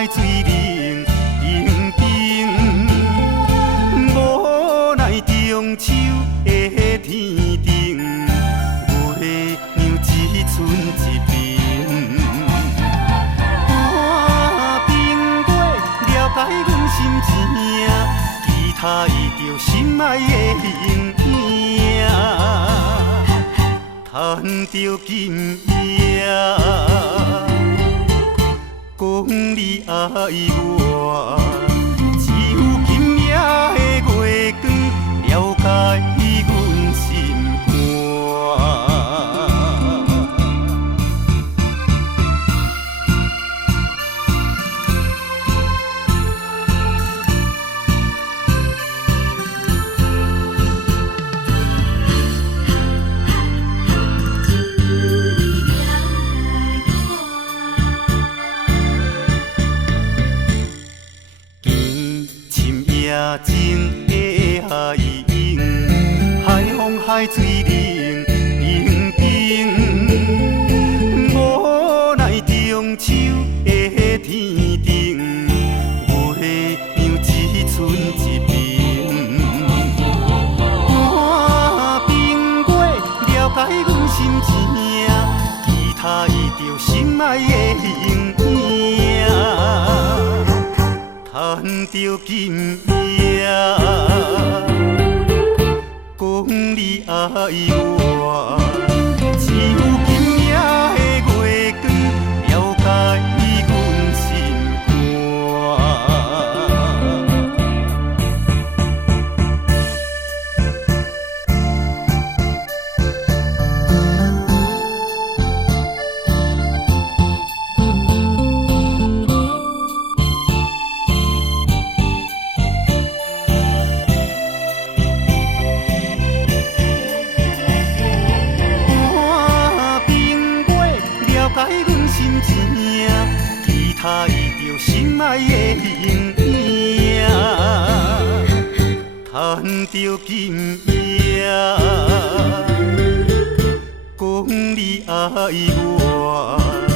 海水冷冰冰，无奈中秋的天顶，月亮只剩一边。看冰月了解阮心情，期待着心爱的形影，牵着金叶。讲你爱我，只有今夜的月光了解阮心肝。夜静的海涌，海风海水冷冰冰，无奈中秋的天顶，月亮只剩一边。看冰月了解阮心情，期待着心爱的形影，牵着金叶，讲你爱我，只有今夜的月光了解阮心心情，期待着心爱的形影，牵着金叶，讲你爱我。